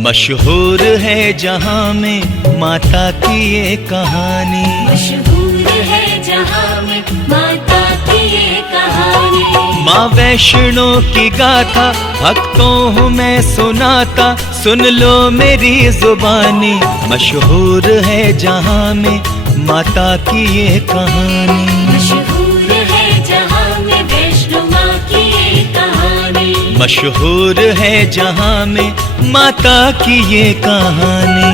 मशहूर है जहां में माता की ये कहानी, मशहूर है जहां में माता की ये कहानी। माँ वैष्णो की गाथा भक्तों मैं सुनाता, सुन लो मेरी जुबानी। मशहूर है जहां में माता की ये कहानी, मशहूर है जहां में वैष्णो माँ की ये कहानी। मशहूर है जहां में माता की ये कहानी।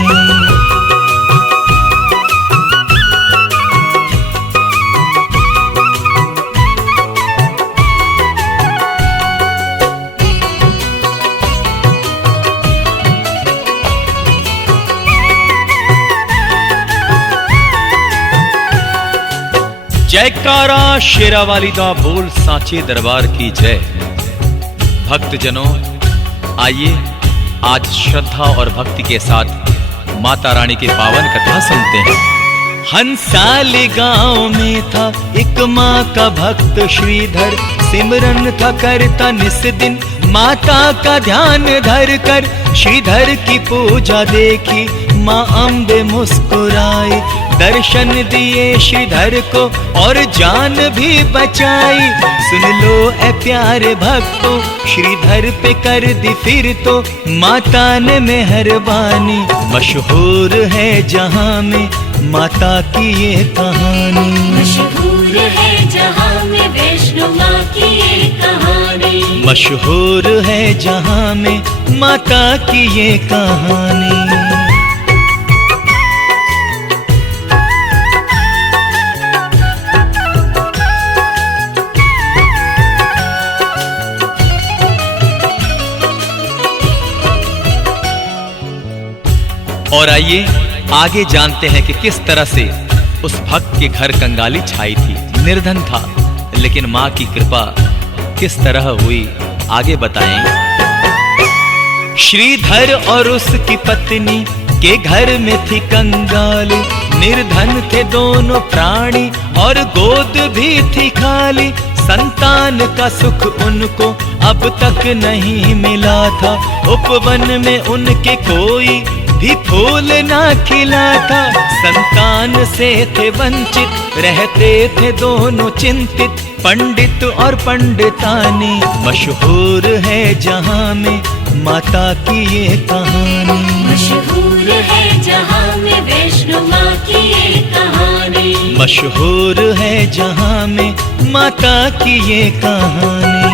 जयकारा शेरावाली दा बोल सांचे दरबार की जय। भक्तजनों, आइए आज श्रद्धा और भक्ति के साथ माता रानी की पावन कथा सुनते हैं। हंसाली गांव में था एक माँ का भक्त श्रीधर, सिमरन था करता निस दिन माता का ध्यान धर कर। श्रीधर की पूजा देखी माँ अम्बे मुस्कुराई, दर्शन दिए श्रीधर को और जान भी बचाई। सुन लो ए प्यारे भक्तों, श्रीधर पे कर दी फिर तो माता ने मेहरबानी। मशहूर है जहां में माता की ये कहानी, मशहूर है जहां में वैष्णो माँ की ये कहानी। मशहूर है जहां में माता की ये कहानी। और आइए आगे जानते हैं कि किस तरह से उस भक्त के घर कंगाली छाई थी। निर्धन था लेकिन मां की कृपा किस तरह हुई, आगे बताएं। श्रीधर और उसकी पत्नी के घर में थी कंगाली, निर्धन थे दोनों प्राणी और गोद भी थी खाली। संतान का सुख उनको अब तक नहीं मिला था, उपवन में उनके कोई भी फूल ना खिला था। संतान से थे वंचित, रहते थे दोनों चिंतित, पंडित और पंडितानी। मशहूर है जहां में माता की ये कहानी, मशहूर है जहां में वैष्णो माँ की ये कहानी। मशहूर है जहां में माता की ये कहानी।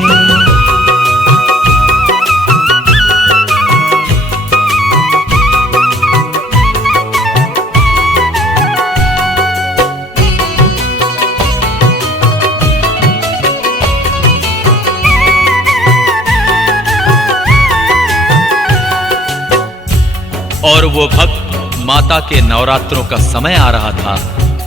और वो भक्त माता के नवरात्रों का समय आ रहा था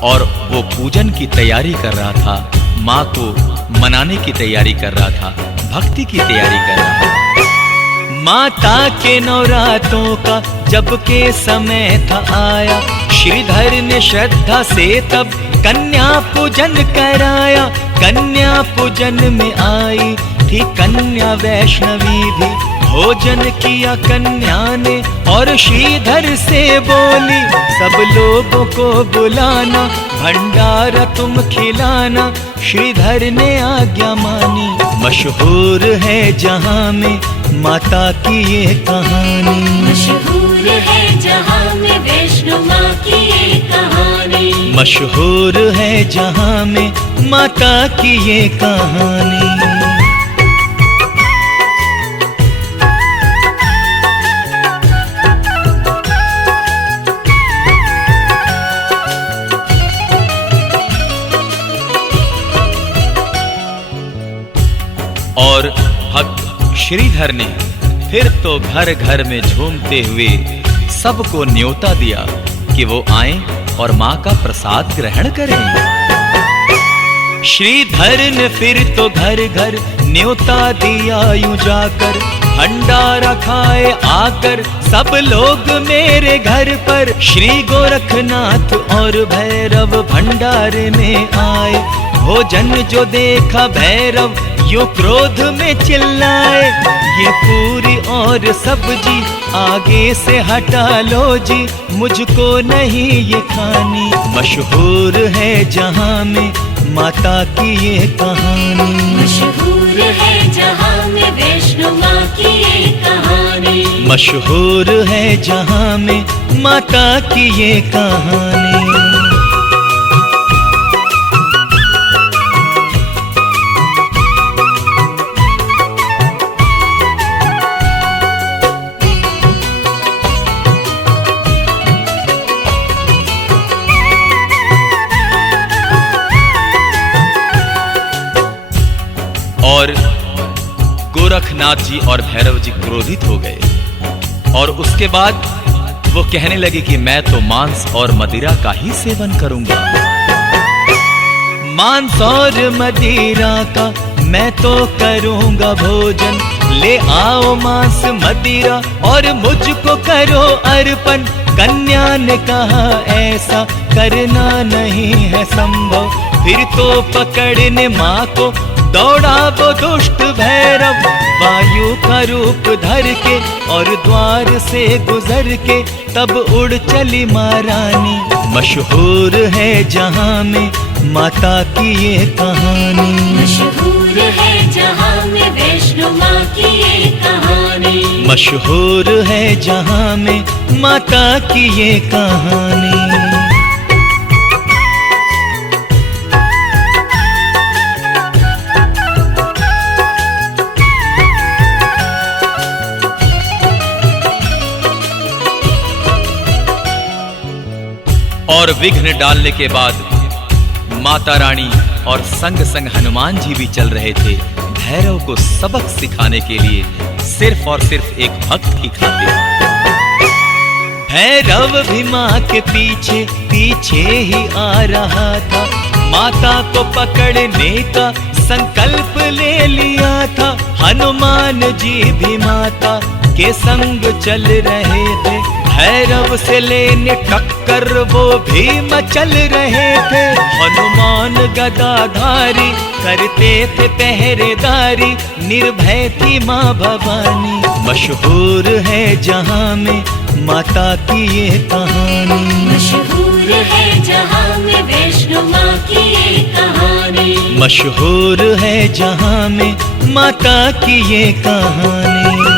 और वो पूजन की तैयारी कर रहा था, माँ को मनाने की तैयारी कर रहा था, भक्ति की तैयारी कर रहा था। माता के नवरात्रों का जब के समय था आया, श्रीधर ने श्रद्धा से तब कन्या पूजन कराया। कन्या पूजन में आई थी कन्या वैष्णवी भी, भोजन किया कन्या ने और श्रीधर से बोली, सब लोगों को बुलाना, भंडारा तुम खिलाना। श्रीधर ने आज्ञा मानी। मशहूर है जहां में माता की ये कहानी, मशहूर है जहां में वैष्णो माँ की ये कहानी। मशहूर है जहां में माता की ये कहानी। और भक्त श्रीधर ने फिर तो घर घर में झूमते हुए सबको न्योता दिया कि वो आएं और मां का प्रसाद ग्रहण करें। श्रीधर ने फिर तो घर घर न्योता दिया यूं जाकर, भंडारा खाए आकर सब लोग मेरे घर पर। श्री गोरखनाथ और भैरव भंडारे में आए, भोजन जो देखा भैरव यो क्रोध में चिल्लाए, ये पूरी और सब्जी आगे से हटा लो जी, मुझको नहीं ये खानी। मशहूर है जहां में माता की ये कहानी, मशहूर है जहां में वैष्णो माँ की ये कहानी, मशहूर है जहां में माता की ये कहानी। और गोरखनाथ जी और भैरव जी क्रोधित हो गए और उसके बाद वो कहने लगे कि मैं तो मांस और मदिरा का ही सेवन करूंगा। मांस और मदिरा का मैं तो करूंगा भोजन, ले आओ मांस मदिरा और मुझको करो अर्पण। कन्या ने कहा ऐसा करना नहीं है संभव, फिर तो पकड़ने माँ को दौड़ा वो दुष्ट भैरव। वायु का रूप धर के और द्वार से गुजर के तब उड़ चली महारानी। मशहूर है जहां में माता की ये कहानी, मशहूर है जहां में वैष्णो माँ की ये कहानी, मशहूर है जहां में माता की ये कहानी। और विघ्न डालने के बाद माता रानी और संग संग हनुमान जी भी चल रहे थे भैरव को सबक सिखाने के लिए, सिर्फ और सिर्फ एक भक्त की खातिर। भैरव भी माँ के पीछे पीछे ही आ रहा था, माता को पकड़ने का संकल्प ले लिया था। हनुमान जी भी माता के संग चल रहे थे, भैरव से लेने टक्कर वो भी मचल रहे थे। हनुमान गदाधारी करते थे पहरेदारी, निर्भय थी माँ भवानी। मशहूर है जहां में माता की ये कहानी, मशहूर है जहां में वैष्णो माँ की ये कहानी, मशहूर है जहां में माता की ये कहानी।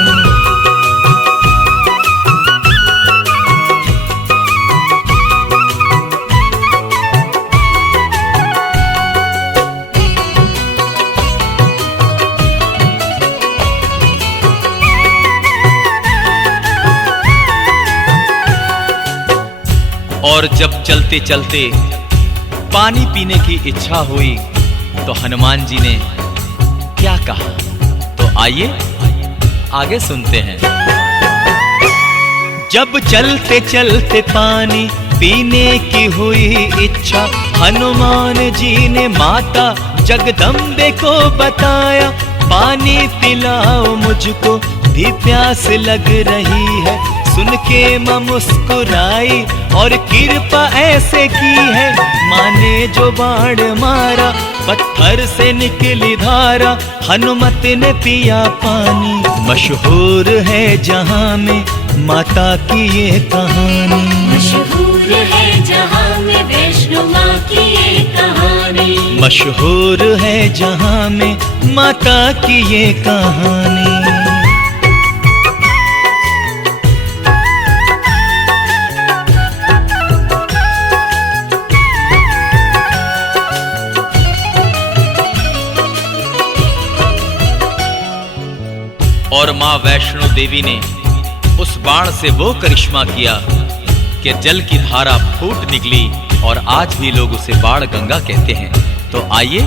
और जब चलते चलते पानी पीने की इच्छा हुई तो हनुमान जी ने क्या कहा, तो आइए आगे सुनते हैं। जब चलते चलते पानी पीने की हुई इच्छा, हनुमान जी ने माता जगदम्बे को बताया, पानी पिलाओ मुझको भी प्यास लग रही है। सुन के माँ मुस्कुराई और कृपा ऐसे की है, माँ ने जो बाण मारा पत्थर से निकली धारा, हनुमत ने पिया पानी। मशहूर है जहां में माता की ये कहानी, मशहूर है जहां में वैष्णो माँ की ये कहानी, मशहूर है जहां में माता की ये कहानी। और माँ वैष्णो देवी ने उस बाण से वो करिश्मा किया कि जल की धारा फूट निकली और आज भी लोग उसे बाण गंगा कहते हैं। तो आइए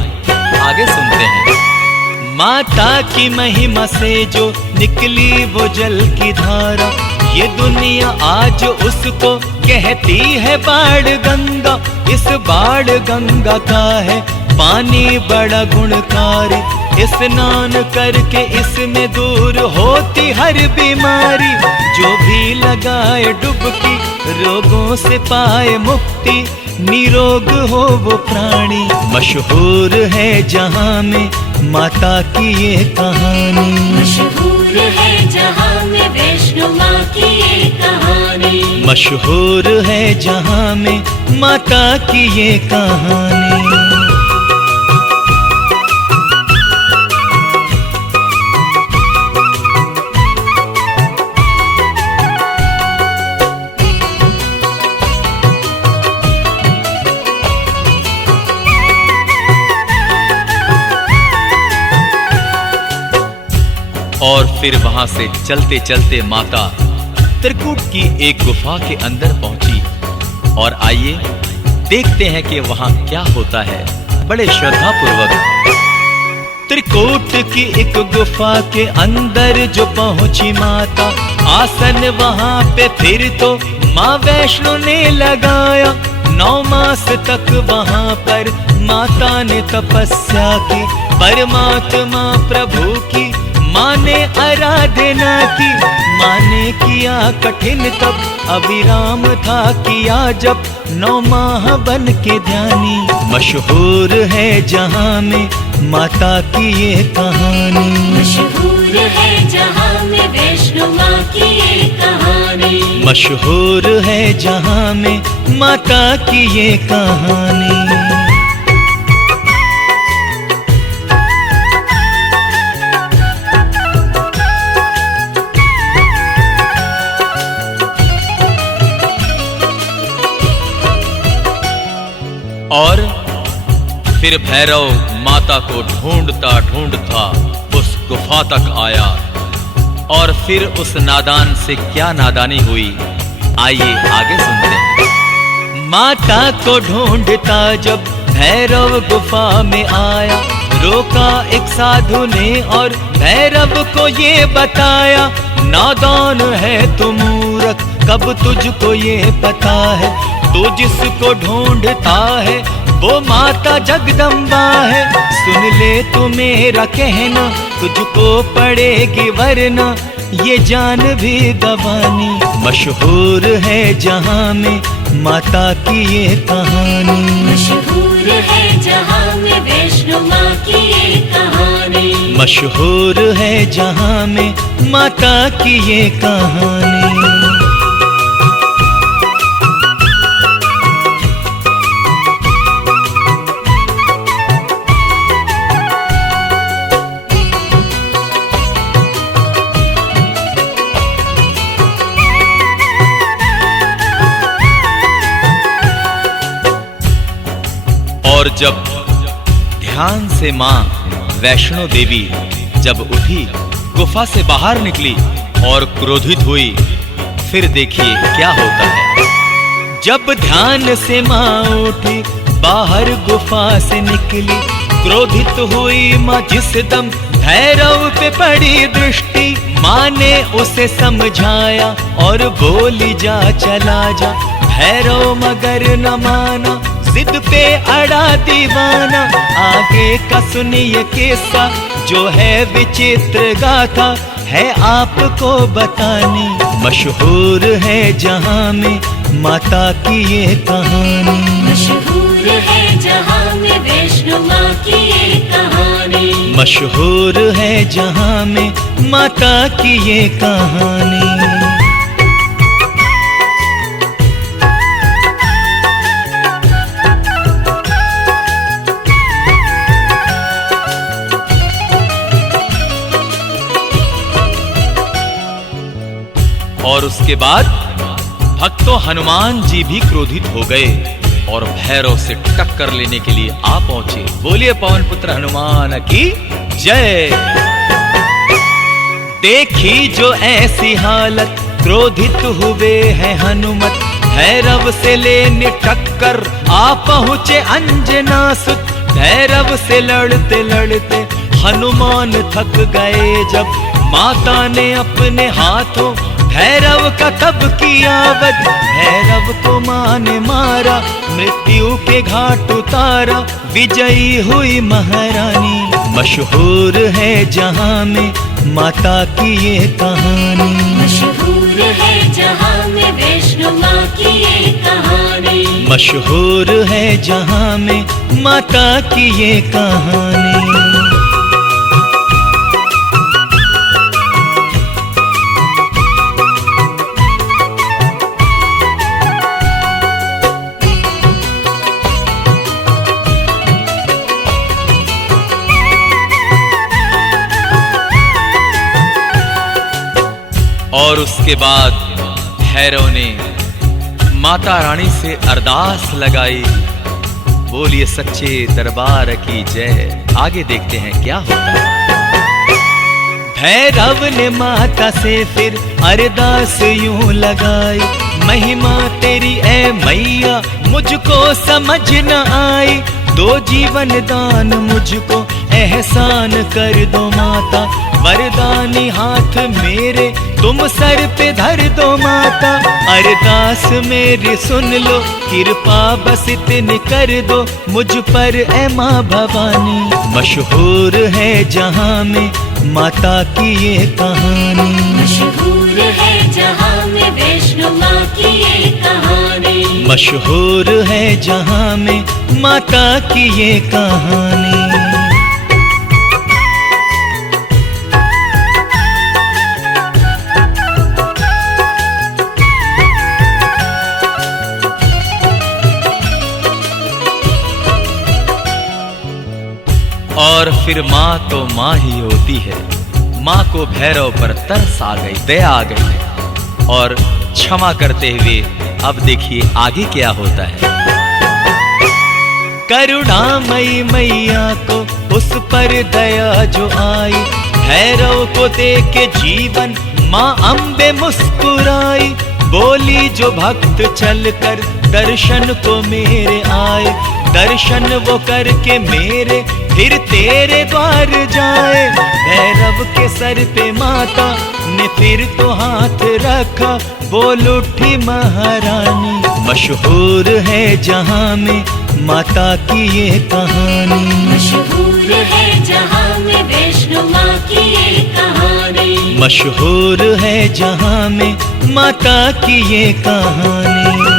आगे सुनते हैं। माता की महिमा से जो निकली वो जल की धारा, ये दुनिया आज उसको कहती है बाण गंगा। इस बाण गंगा का है पानी बड़ा गुणकारी, स्नान करके इसमें दूर होती हर बीमारी। जो भी लगाए डुबकी रोगों से पाए मुक्ति, निरोग हो वो प्राणी। मशहूर है जहाँ में माता की ये कहानी। मशहूर है जहाँ में वैष्णो माँ की ये कहानी। मशहूर है जहाँ में माता की ये कहानी। और फिर वहां से चलते चलते माता त्रिकूट की एक गुफा के अंदर पहुंची। और आइए देखते हैं कि वहां क्या होता है। बड़े श्रद्धा पूर्वक त्रिकूट की एक गुफा के अंदर जो पहुंची माता, आसन वहां पे फिर तो माँ वैष्णो ने लगाया। 9 मास तक वहां पर माता ने तपस्या की। परमात्मा प्रभु की माँ ने आराधना की। माँ ने किया कठिन तप, अविराम था किया जब 9 माह बन के ध्यानी। मशहूर है जहाँ में माता की ये कहानी। मशहूर है जहाँ में वैष्णो माँ की ये कहानी। मशहूर है जहाँ में माता की ये कहानी। और फिर भैरव माता को ढूंढता ढूंढता उस गुफा तक आया। और फिर उस नादान से क्या नादानी हुई, आइए आगे सुनते हैं। माता को ढूंढता जब भैरव गुफा में आया, रोका एक साधु ने और भैरव को ये बताया। नादान है तू मूर्ख, कब तुझको ये पता है, तू जिसको ढूंढता है वो माता जगदम्बा है। सुन ले तू मेरा कहना, तुझको पड़ेगी वरना ये जान भी गवानी। मशहूर है जहाँ में माता की ये कहानी। मशहूर है जहाँ में वैष्णो माँ की ये कहानी। मशहूर है जहाँ में माता की ये कहानी। और जब ध्यान से माँ वैष्णो देवी जब उठी, गुफा से बाहर निकली और क्रोधित हुई, फिर देखिए क्या होता है। जब ध्यान से माँ उठी, बाहर गुफा से निकली, क्रोधित हुई माँ जिस दम भैरव पे पड़ी दृष्टि। माँ ने उसे समझाया और बोली जा चला जा। भैरव मगर न माना, जिद पे अड़ा दीवाना। आगे का सुनिए किस्सा जो है विचित्र गाथा, है आपको बतानी। मशहूर है जहाँ में माता की ये कहानी। मशहूर है जहाँ में वैष्णो माँ की ये कहानी। मशहूर है जहाँ में माता की ये कहानी। और उसके बाद भक्तों हनुमान जी भी क्रोधित हो गए और भैरव से टक्कर लेने के लिए आ पहुंचे। बोलिए पवन पुत्र हनुमान की जय। देखी जो ऐसी हालत, क्रोधित हुए हैं हनुमत। भैरव से लेने टक्कर आ पहुंचे अंजना सुत। भैरव से लड़ते लड़ते हनुमान थक गए जब माता ने अपने हाथों भैरव का तब किया वध। भैरव को माँ ने मारा, मृत्यु के घाट उतारा, विजयी हुई महारानी। मशहूर है जहाँ में माता की ये कहानी। मशहूर है जहाँ में वैष्णो माँ की ये कहानी। मशहूर है जहाँ में माता की ये कहानी। और उसके बाद भैरव ने माता रानी से अरदास लगाई, बोलिए सच्चे दरबार की जय। आगे देखते हैं क्या होता है। भैरव ने माता से फिर अरदास यूं लगाई, महिमा तेरी ए मैया मुझको समझ न आई, दो जीवन दान मुझको एहसान कर दो माता, वरदानी हाथ मेरे तुम सर पे धर दो माता, अरदास मेरी सुन लो, कृपा बस इतनी कर दो मुझ पर ए माँ भवानी। मशहूर है जहाँ में माता की ये कहानी। मशहूर है जहाँ में वैष्णो माँ की ये कहानी। मशहूर है जहाँ में माता की ये कहानी। और फिर माँ तो माँ ही होती है। माँ को भैरव पर तरस आ गई, दया आ गई और क्षमा करते हुए अब देखिए आगे क्या होता है। करुणामयी मैया को उस पर दया जो आई, भैरव को देख के जीवन माँ अम्बे मुस्कुराई, बोली जो भक्त चलकर दर्शन को मेरे आए, दर्शन वो करके मेरे फिर तेरे द्वार जाए। भैरव के सर पे माता ने फिर तो हाथ रखा, बोल उठी महारानी। मशहूर है जहाँ में माता की ये कहानी। मशहूर है जहाँ में वैष्णो माँ की ये कहानी। मशहूर है जहाँ में माता की ये कहानी।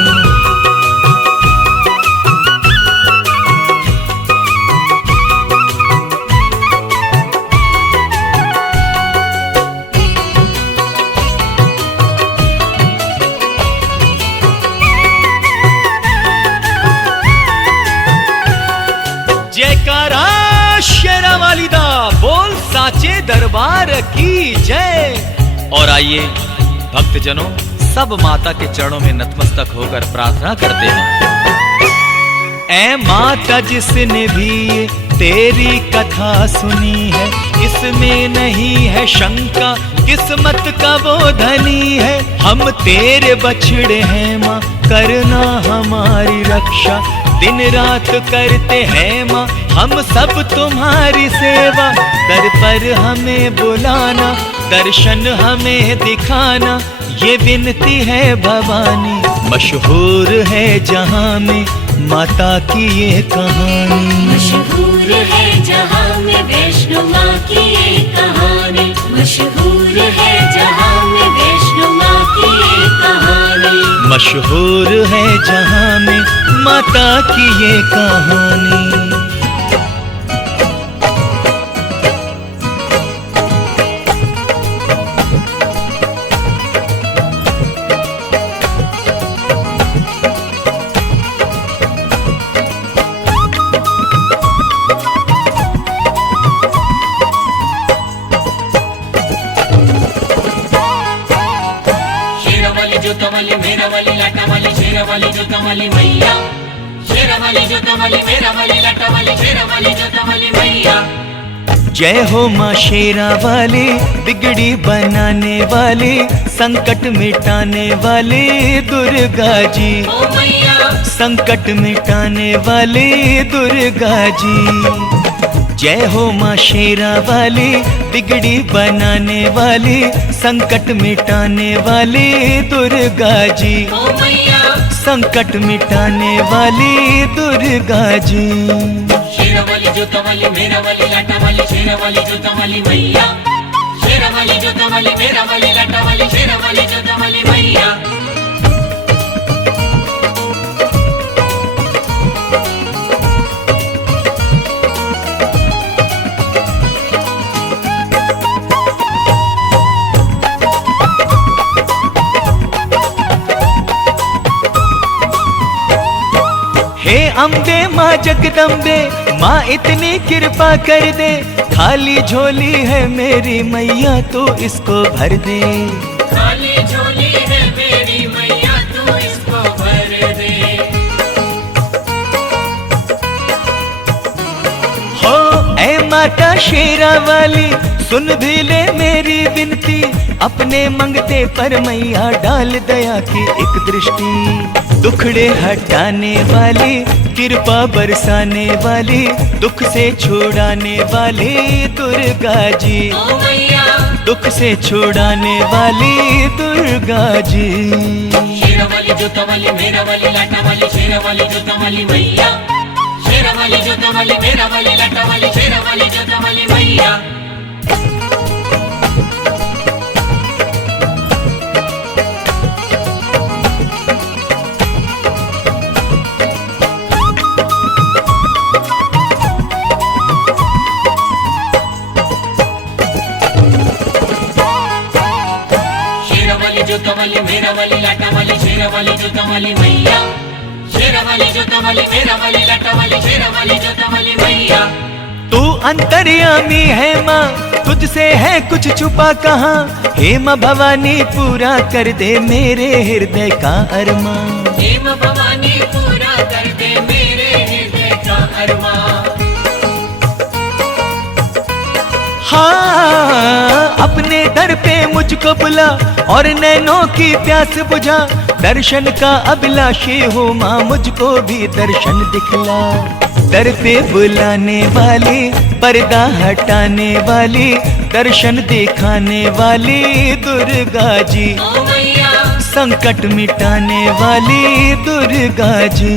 जयकारा शेरा वाली दा, बोल साचे दरबार की जय। और आइए भक्तजनों, सब माता के चरणों में नतमस्तक होकर प्रार्थना करते हैं। ऐ माता जिसने भी तेरी कथा सुनी है, इसमें नहीं है शंका किस्मत का वो धनी है, हम तेरे बछड़े हैं माँ करना हमारी रक्षा, दिन रात करते हैं माँ हम सब तुम्हारी सेवा, दर पर हमें बुलाना दर्शन हमें दिखाना, ये विनती है भवानी। मशहूर है जहाँ में माता की ये कहानी। मशहूर है जहाँ में वैष्णो माँ की ये कहानी। मशहूर है जहाँ में वैष्णो माँ की ये कहानी। मशहूर है जहाँ में माता की ये कहानी। जोतवाली मेरा वाली लाटा वाली शेरा वाली जोतवाली मैया, शेरा वाली जोतवाली मेरा वाली लाटा वाली शेरा वाली जोतवाली मैया। जय हो माँ शेरा वाली, बिगड़ी बनाने वाली, संकट मिटाने वाली दुर्गा जी, ओ मैया संकट मिटाने वाली दुर्गा जी। जय हो माँ शेरा वाली, बिगड़ी बनाने वाली, संकट मिटाने वाली दुर्गा जी, ओ मैया संकट मिटाने वाली दुर्गा जी। शेरा वाली जोतवाली मेरा वाली लाटा वाली शेरा वाली जोतवाली मैया, शेरा वाली जोतवाली मेरा वाली लाटा वाली शेरा वाली जोतवाली अम्बे माँ जगदम्बे, माँ इतनी कृपा कर दे, खाली झोली है मेरी मैया तू इसको भर दे। खाली झोली है मेरी मैया तू इसको भर दे। हो ऐ माता शेरा वाली, सुन भी ले मेरी विनती, अपने मंगते पर मैया डाल दया की एक दृष्टि। दुखड़े हटाने वाली, कृपा बरसाने वाली, दुख से छुड़ाने वाली दुर्गा जी, ओ मैया दुख से छुड़ाने वाली दुर्गा जी। शेरा वाली जोता वाली मेरा वाली लाटा वाली, शेरा वाली जोता वाली मैया, शेरा वाली जोता वाली मेरा वाली लाटा वाली, शेरा वाली जोता वाली मैया। जोता वाली मेरा वाली लाटा वाली, शेरा वाली जोता वाली मैया, शेरा वाली जोता वाली मेरा वाली लाटा वाली, शेरा वाली जोता वाली मैया। तू अंतर्यामी है माँ, तुझसे है कुछ छुपा कहाँ, हे माँ भवानी पूरा कर दे मेरे हृदय का अरमा। हे माँ भवानी पूरा कर दे मेरे हृदय का अरमा। हाँ अपने दर पे मुझको बुला और नैनों की प्यास बुझा, दर्शन का अभिलाषी हो माँ मुझको भी दर्शन दिखला। दर पे बुलाने वाली, पर्दा हटाने वाली, दर्शन दिखाने वाली दुर्गा जी, ओ मैया संकट मिटाने वाली दुर्गा जी।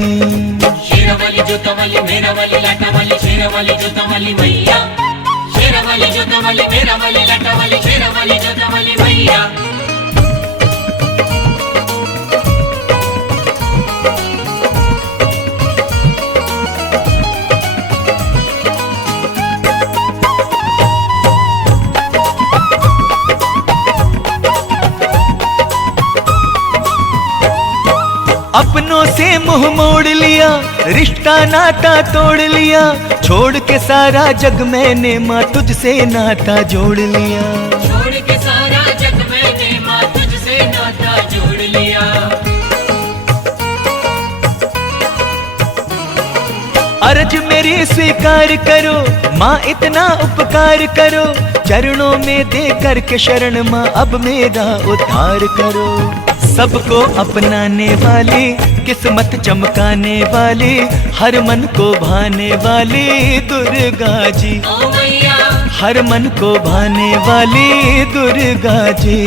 शेरा वाली जोता वाली मेरा वाली लाटा वाली, शेरा वाली जोता वाली मैया, शेरा वाली जोता वाली मेरा वाली लाटा वाली, शेरा वाली जोता वाली मैया। अपनों से मुंह मोड़ लिया, रिश्ता नाता तोड़ लिया, छोड़ के सारा जग मैंने माँ तुझसे नाता जोड़ लिया। छोड़ के सारा जग मैंने माँ तुझसे नाता जोड़ लिया। अर्ज मेरी स्वीकार करो माँ, इतना उपकार करो, चरणों में दे करके शरण माँ अब मेरा उद्धार करो। सबको अपनाने वाली, किस्मत चमकाने वाली, हर मन को भाने वाली दुर्गा जी, ओ मैया हर मन को भाने वाली दुर्गा जी।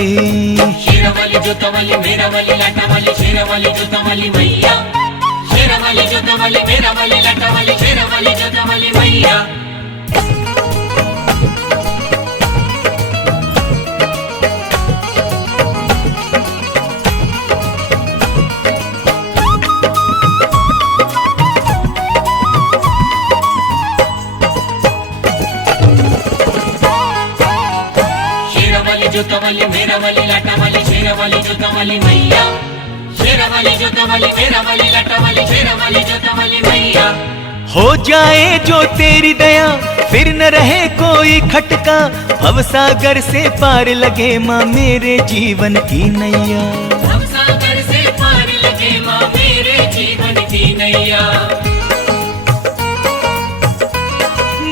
शेरा वाली जोता वाली मेरा वाली लाटा वाली, शेरा वाली जोता वाली मैया, शेरा वाली जोता वाली मेरा वाली लाटा वाली, शेरा वाली जोता वाली मैया। जोता वाली मेरा वाली लाटा वाली, शेरा वाली जोता वाली मैया, शेरा वाली जोता वाली मेरा वाली लाटा वाली, शेरा वाली जोता वाली मैया। हो जाए जो तेरी दया, फिर न रहे कोई खटका, भवसागर से पार लगे माँ मेरे जीवन की नैया। भवसागर से पार लगे माँ मेरे जीवन की नैया।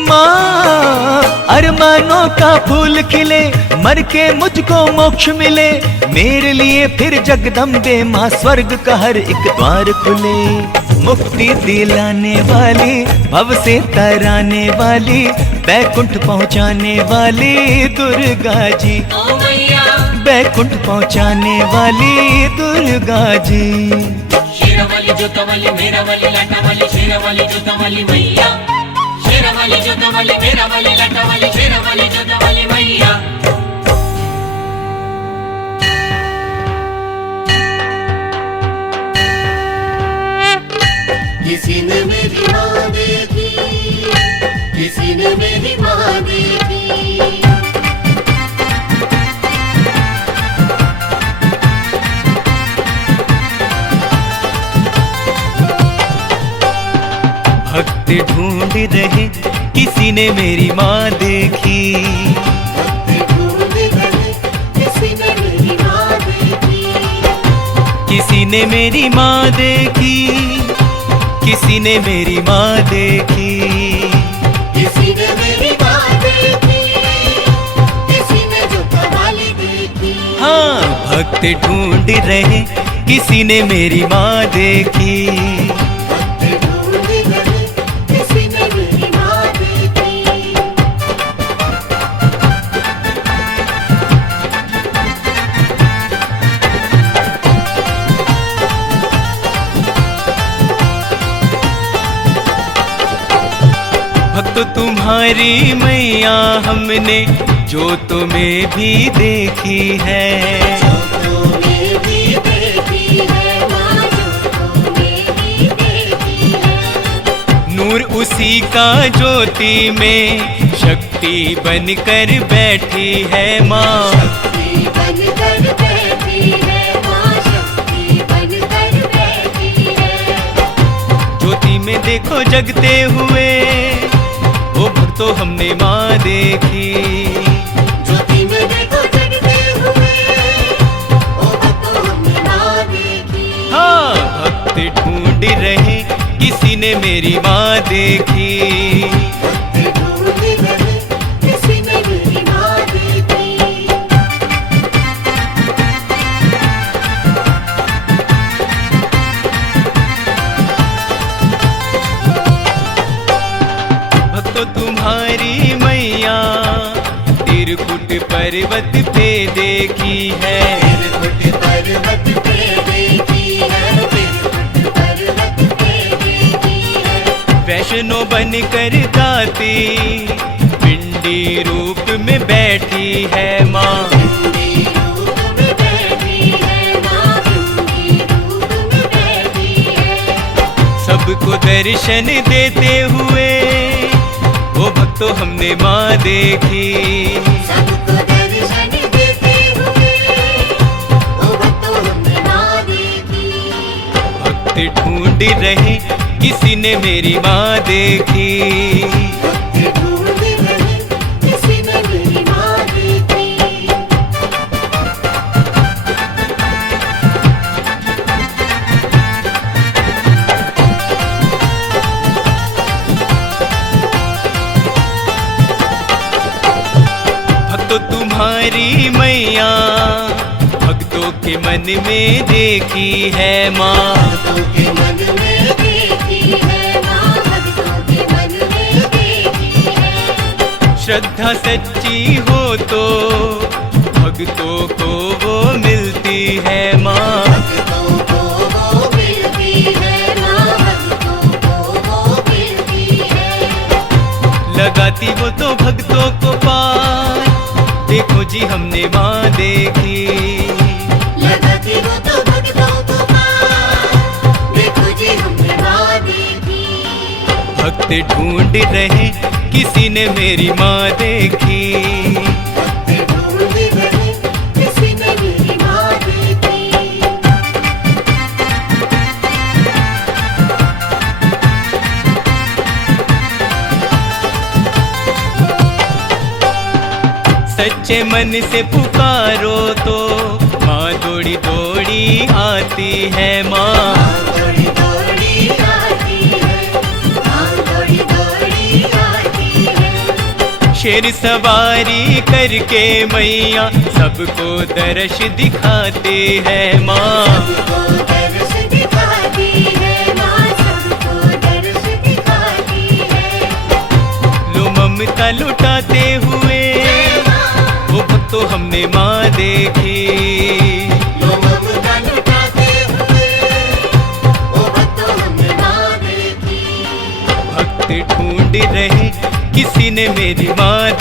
माँ अरमानों का फूल खिले, मर के मुझको मोक्ष मिले, मेरे लिए फिर जगदम्बे माँ स्वर्ग का हर एक द्वार खुले। मुक्ति दिलाने वाली, भव से तराने वाली, बैकुंठ पहुँचाने वाली दुर्गा जी, ओ मैया बैकुंठ पहुँचाने वाली दुर्गा जी। शेरा वाली जोता वाली मेरा वाली लाटा वाली, शेरा वाली जोता वाली मैया, शेरा वाली जोता वाली मेरा वाली लाटा वाली, शेरा वाली जोता वाली मैया। किसी ने मेरी माँ देखी, किसी ने मेरी माँ देखी। रहे किसी ने मेरी माँ देखी। भक्त ढूंढ रहे किसी ने मेरी माँ देखी। किसी ने मेरी माँ देखी, किसी ने मेरी माँ देखी। किसी ने मेरी माँ देखी, किसी ने जोता वाली देखी। हाँ, भक्त ढूंढ रहे किसी ने मेरी माँ देखी। भक्त ढूंढ रहे किसी ने मेरी माँ देखी। भक्त तुम्हारी मैया हमने जो तुम्हें भी देखी है। तूने भी देखी है माँ, जो तूने भी देखी है। नूर उसी का ज्योति में शक्ति बनकर बैठी है माँ। शक्ति बनकर बैठी है माँ, शक्ति बनकर बैठी है। ज्योति में देखो जगते हुए ओ भक्तों हमने माँ देखी। ज्योति में देखो जगते हुए, ओ भक्तों हमने माँ देखी। हाँ, भक्त ढूंढ रहे किसी ने मेरी माँ देखी। भक्त ढूंढ रहे किसी ने मेरी माँ देखी। भक्तों तुम्हारी मैया तिरकुट पर्वत पे देखी है। तिरकुट पर्वत पे देखी है, तिरकुट पर्वत पे देखी है। वैष्णो बनकर गाती पिंडी रूप में बैठी है माँ। पिंडी रूप में बैठी है माँ, पिंडी रूप में बैठी है। सबको दर्शन देते हुए ओ भक्तों हमने माँ देखी। सबको दर्शन देते हुए, ओ भक्तों हमने माँ देखी। भक्त ढूंढ रहे किसी ने मेरी माँ देखी। भक्त ढूंढ रहे किसी ने मेरी माँ देखी। भक्तों तुम्हारी मैया भक्तों के मन में देखी है माँ। भक्तों के मन में देखी है माँ, भक्तों के मन में देखी है। श्रद्धा सच्ची हो तो भक्तों को वो मिलती है माँ। भक्तों को वो मिलती है माँ, भक्तों को वो मिलती है। लगाती वो तो भक्तों को पार, देखो जी हमने माँ देखी। लगाती वो तो भक्तों को पार, देखो जी हमने माँ देखी। भक्त ढूंढ रहे किसी ने मेरी माँ देखी। भक्त ढूंढ रहे किसी ने मेरी माँ देखी। सच्चे मन से पुकारो तो माँ दौड़ी दौड़ी आती है माँ। दौड़ी दौड़ी आती है माँ, दौड़ी दौड़ी आती है। शेर सवारी करके मैया सबको दर्श दिखाते हैं माँ। सबको दर्श दिखाती है माँ, सबको दर्श दिखाती है। लो ममता लुटाते हुए वो भक्तों हमने माँ देखी। लो ममता लुटाते हुए, ओ भक्तों हमने माँ देखी। भक्त ढूंढ रहे किसी ने मेरी माँ